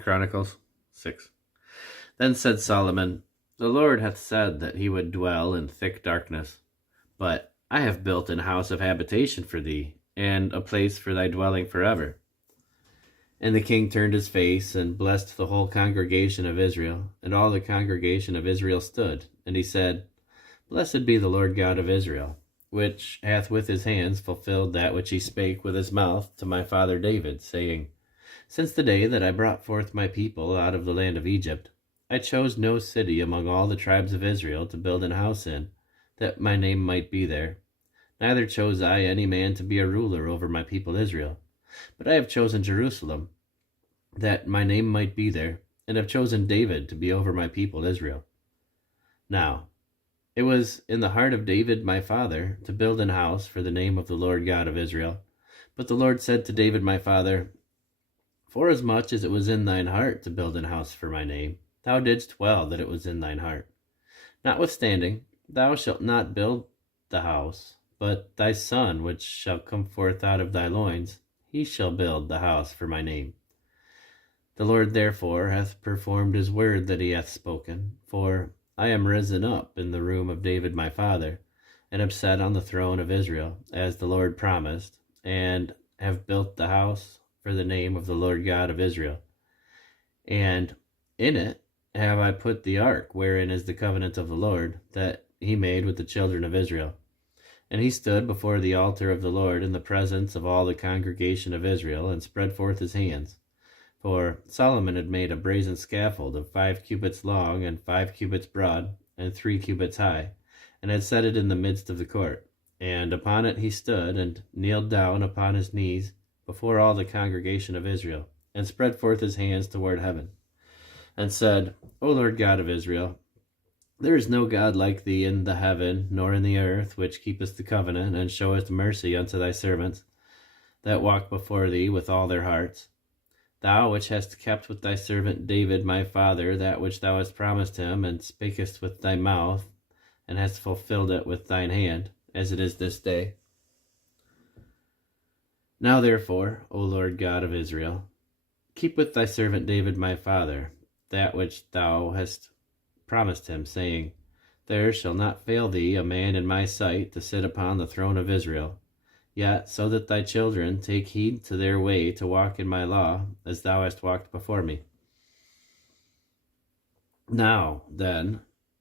Chronicles 6. Then said Solomon, The Lord hath said that he would dwell in thick darkness. But I have built an house of habitation for thee, and a place for thy dwelling forever. And the king turned his face, and blessed the whole congregation of Israel. And all the congregation of Israel stood. And he said, Blessed be the Lord God of Israel, which hath with his hands fulfilled that which he spake with his mouth to my father David, saying, Since the day that I brought forth my people out of the land of Egypt, I chose no city among all the tribes of Israel to build an house in, that my name might be there. Neither chose I any man to be a ruler over my people Israel. But I have chosen Jerusalem, that my name might be there, and have chosen David to be over my people Israel. Now, it was in the heart of David my father to build an house for the name of the Lord God of Israel. But the Lord said to David my father, Forasmuch as it was in thine heart to build an house for my name, thou didst well that it was in thine heart. Notwithstanding, thou shalt not build the house, but thy son, which shall come forth out of thy loins, he shall build the house for my name. The Lord therefore hath performed his word that he hath spoken, for I am risen up in the room of David my father, and am set on the throne of Israel, as the Lord promised, and have built the house for the name of the Lord God of Israel. And in it have I put the ark, wherein is the covenant of the Lord, that he made with the children of Israel. And he stood before the altar of the Lord in the presence of all the congregation of Israel, and spread forth his hands. For Solomon had made a brazen scaffold of 5 cubits long, and 5 cubits broad, and 3 cubits high, and had set it in the midst of the court. And upon it he stood, and kneeled down upon his knees before all the congregation of Israel, and spread forth his hands toward heaven, and said, O Lord God of Israel, there is no God like thee in the heaven, nor in the earth, which keepest the covenant, and showest mercy unto thy servants, that walk before thee with all their hearts. Thou which hast kept with thy servant David my father that which thou hast promised him, and spakest with thy mouth, and hast fulfilled it with thine hand, as it is this day. Now therefore, O Lord God of Israel, keep with thy servant David my father that which thou hast promised him, saying, There shall not fail thee a man in my sight to sit upon the throne of Israel. Yet so that thy children take heed to their way to walk in my law, as thou hast walked before me. Now, then,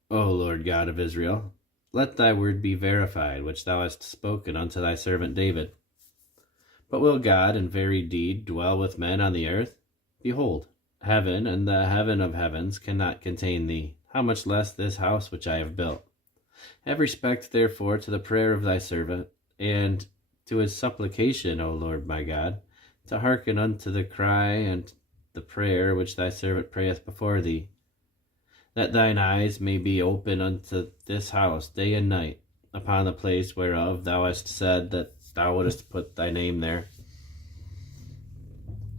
O Lord God of Israel, let thy word be verified, which thou hast spoken unto thy servant David. But will God in very deed dwell with men on the earth? Behold, heaven and the heaven of heavens cannot contain thee, how much less this house which I have built. Have respect therefore to the prayer of thy servant, and to his supplication, O Lord my God, to hearken unto the cry and the prayer which thy servant prayeth before thee, that thine eyes may be open unto this house day and night, upon the place whereof thou hast said that thou wouldest put thy name there,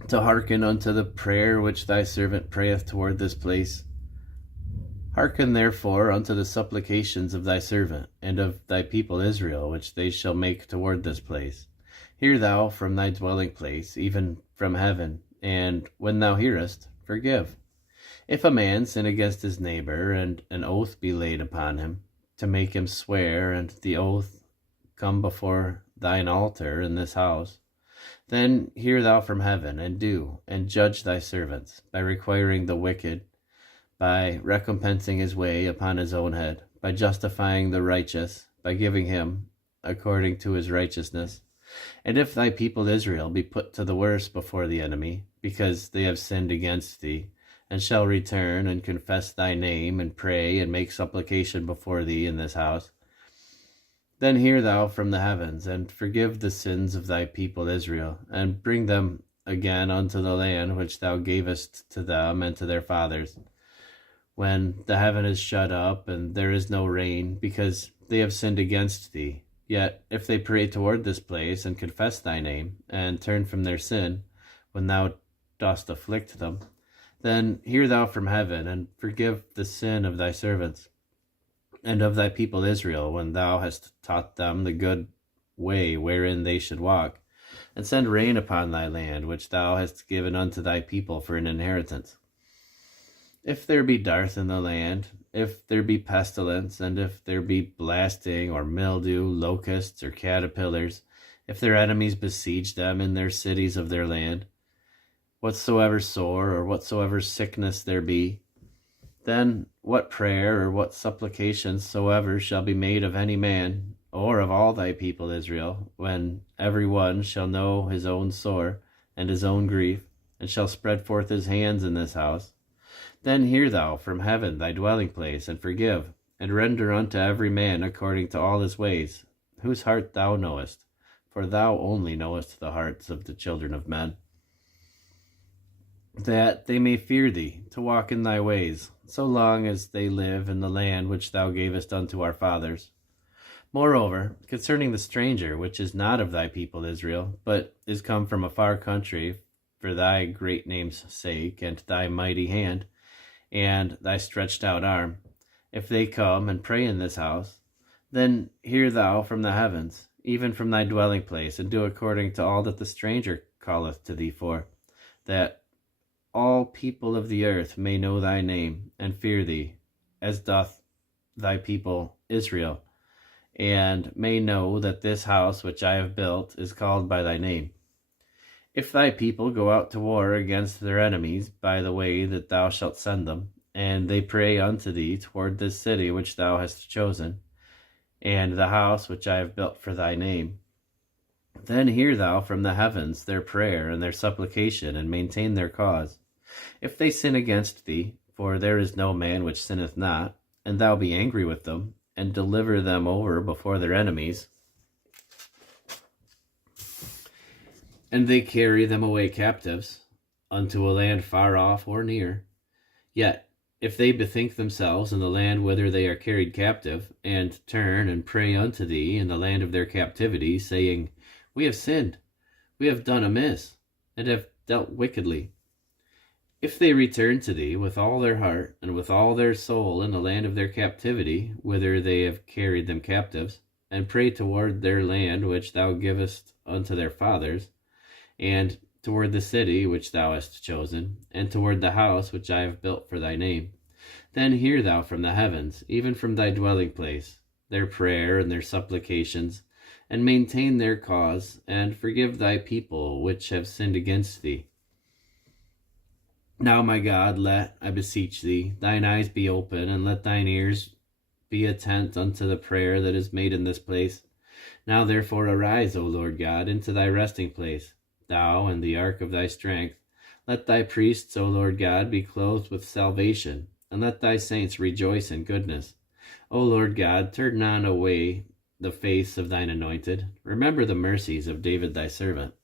to hearken unto the prayer which thy servant prayeth toward this place. Hearken therefore unto the supplications of thy servant, and of thy people Israel, which they shall make toward this place. Hear thou from thy dwelling place, even from heaven, and when thou hearest, forgive. If a man sin against his neighbor, and an oath be laid upon him, to make him swear, and the oath come before thine altar in this house, then hear thou from heaven, and do, and judge thy servants, by requiring the wicked, by recompensing his way upon his own head, by justifying the righteous, by giving him according to his righteousness. And if thy people Israel be put to the worse before the enemy, because they have sinned against thee, and shall return and confess thy name, and pray and make supplication before thee in this house, then hear thou from the heavens, and forgive the sins of thy people Israel, and bring them again unto the land which thou gavest to them and to their fathers, when the heaven is shut up, and there is no rain, because they have sinned against thee. Yet if they pray toward this place, and confess thy name, and turn from their sin, when thou dost afflict them, then hear thou from heaven, and forgive the sin of thy servants, and of thy people Israel, when thou hast taught them the good way wherein they should walk, and send rain upon thy land, which thou hast given unto thy people for an inheritance. If there be dearth in the land, if there be pestilence, and if there be blasting, or mildew, locusts, or caterpillars, if their enemies besiege them in their cities of their land, whatsoever sore or whatsoever sickness there be, then what prayer or what supplication soever shall be made of any man, or of all thy people Israel, when every one shall know his own sore and his own grief, and shall spread forth his hands in this house, then hear thou from heaven thy dwelling place, and forgive, and render unto every man according to all his ways, whose heart thou knowest, for thou only knowest the hearts of the children of men, that they may fear thee, to walk in thy ways, so long as they live in the land which thou gavest unto our fathers. Moreover, concerning the stranger, which is not of thy people Israel, but is come from a far country, for thy great name's sake, and thy mighty hand, and thy stretched out arm, if they come and pray in this house, then hear thou from the heavens, even from thy dwelling place, and do according to all that the stranger calleth to thee for, that all people of the earth may know thy name, and fear thee, as doth thy people Israel, and may know that this house which I have built is called by thy name. If thy people go out to war against their enemies by the way that thou shalt send them, and they pray unto thee toward this city which thou hast chosen, and the house which I have built for thy name, then hear thou from the heavens their prayer and their supplication, and maintain their cause. If they sin against thee, for there is no man which sinneth not, and thou be angry with them, and deliver them over before their enemies, and they carry them away captives unto a land far off or near, yet if they bethink themselves in the land whither they are carried captive, and turn and pray unto thee in the land of their captivity, saying, We have sinned, we have done amiss, and have dealt wickedly, if they return to thee with all their heart and with all their soul in the land of their captivity, whither they have carried them captives, and pray toward their land which thou givest unto their fathers, and toward the city which thou hast chosen, and toward the house which I have built for thy name, then hear thou from the heavens, even from thy dwelling place, their prayer and their supplications, and maintain their cause, and forgive thy people which have sinned against thee. Now, my God, let, I beseech thee, thine eyes be open, and let thine ears be attent unto the prayer that is made in this place. Now therefore arise, O Lord God, into thy resting place, thou and the ark of thy strength. Let thy priests, O Lord God, be clothed with salvation, and let thy saints rejoice in goodness. O Lord God, turn not away the face of thine anointed. Remember the mercies of David thy servant,